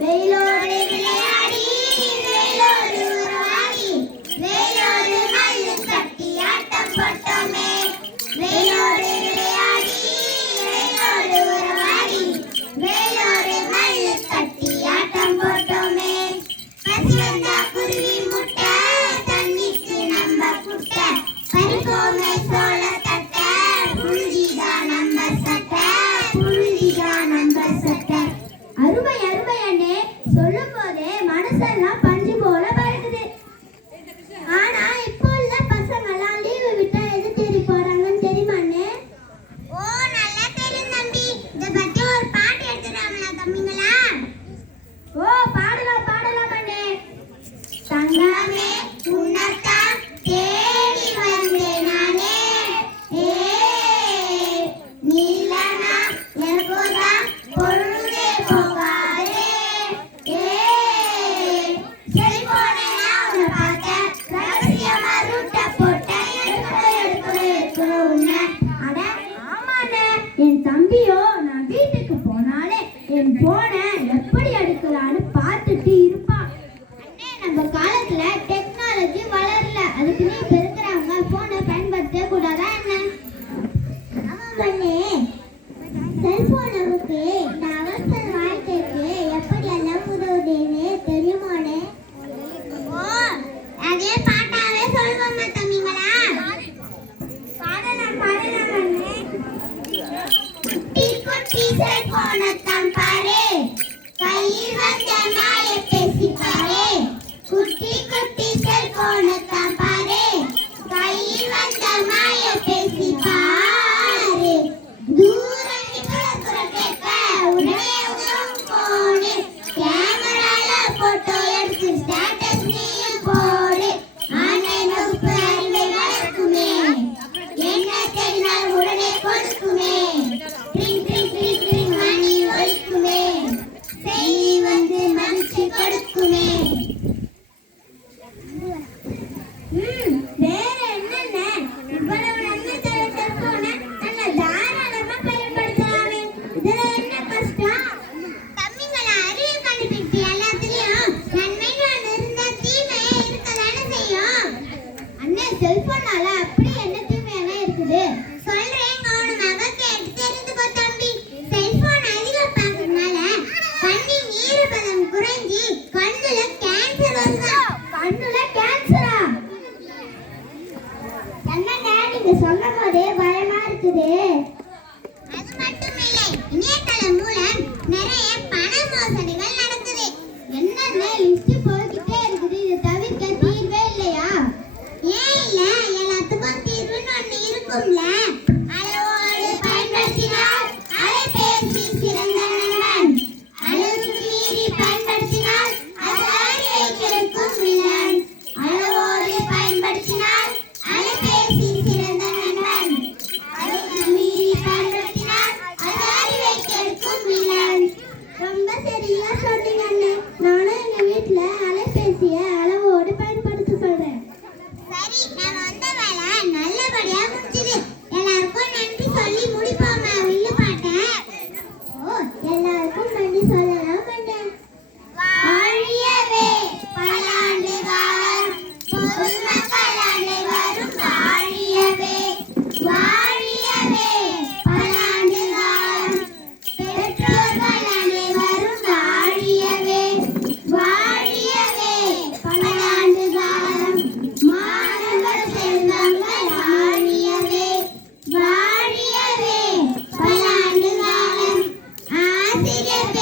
வெயிலோட என் போனை எப்படி எடுக்கலான்னு பார்த்துட்டு இருப்பான். அண்ணே, நம்ம காலத்துல டெக்னாலஜி வளரல, அதுக்குன்னு இப்ப இருக்கிறவங்க போனை பயன்படுத்த கூடாதா என்ன? ஆமாண்ணே, செல்போன் நமக்கு இந்த அவசர வாழ்க்கைக்கு எப்படி எல்லாம் உதவுதுன்னு தெரியுமாண்ணே? ஓ, அதே பாட்டாவே சொல்லுவோம்மா தம்பிங்களா? பாடலாம் அண்ணே. குட்டி குட்டி செல்போனத்தான் பாரு, கையில் வந்த நாயை பேசி பாரு. குட்டி குட்டி செல்போனத்தான் பாரு, கையில் வந்த நாயை பேசி பாரு. தூரம் நிக்கிற கேட்க உடனே உதவும் போடு, கேமரால போட்டோ எடுத்து ஸ்டேட்டஸ் நீயும் போடு. ஆன்லைன் வகுப்பு அறிவை வளர்க்குமே, என்ன தெரிந்தால் உடனே கொடுக்குமே. ட்ரிங் ட்ரிங் ட்ரிங் ட்ரிங் மணி ஒலிக்குமே, செய்தி வந்து மகிழ்ச்சி கொடுக்குமே. வேற என்னென்ன இவ்வளவு நன்மை தர செல்போனை நல்ல தாராளமா பயன்படுத்தலாமே, இதுல என்ன கஷ்டம்? தம்பிங்களா, அறிவியல் கண்டுபிடிப்பு எல்லாத்துலயும் நன்மைகள் இருந்தா தீமையே இருக்கதானே செய்யும். அண்ணே, செல்போனால அப்படி என்ன தீமையெல்லாம் இருக்குது? சொல்றேன், கவனமாக கேட்டு தெரிந்துக்கோ தம்பி. செல்போன் அதிகம் பார்க்கறதுனால கண்ணின் ஈரப்பதம் குறைஞ்சி கண்ணுல கேன்சர் வருதா? கண்ணுல கேன்சரா? என்னங்க நீங்க சொல்லும் போதே பயமா இருக்குது. அது மட்டும் இல்லை, இணையதளம் மூலம் நிறைய பண மோசடிகள் நடக்குது. என்னென்ன லிஸ்ட் போய்கிட்டே இருக்குது, இதை தவிர்க்க தீர்வே இல்லையா? ஏன் இல்ல, எல்லாத்துக்கும் தீர்வுன்னு ஒண்ணு இருக்கும்ல. அளவோடு பயன்படுத்தினால் அலைபேசி சிறந்த நண்பன், அளவுக்கு மீறி பயன்படுத்தினால் அது அறிவை கெடுக்கும் வில்லன். அளவோடு பயன்படுத்தினால் அலைபேசி சிறந்த நண்பன், அளவுக்கு மீறி பயன்படுத்தினால் அது அறிவை கெடுக்கும் வில்லன். ரொம்ப சரியா சொன்னீங்க அண்ணே. நானும் எங்க வீட்டுல அலைபேசியை அளவோடு பயன்படுத்த சொல்றேன். சரி, நம்ம வந்த வேலை நல்லபடியா முடிஞ்சது. எல்லாருக்கும் நன்றி சொல்லி முடிப்போமா வில்லு பாட்டேன்? ஓ, எல்லாருக்கும் நன்றி சொல்லலாம் அண்ணே. வாழியவே பல்லாண்டு காலம், பொதுமக்கள் அனைவரும் வாழியவே. வாழியவே பல்லாண்டு காலம், பெற்றோர்கள் அனைவரும் வாழியவே. வாழியவே பல்லாண்டு காலம், மாணவர் செல்வங்கள் வாழியவே. வாழியவே பல்லாண்டு காலம், ஆசிரியர்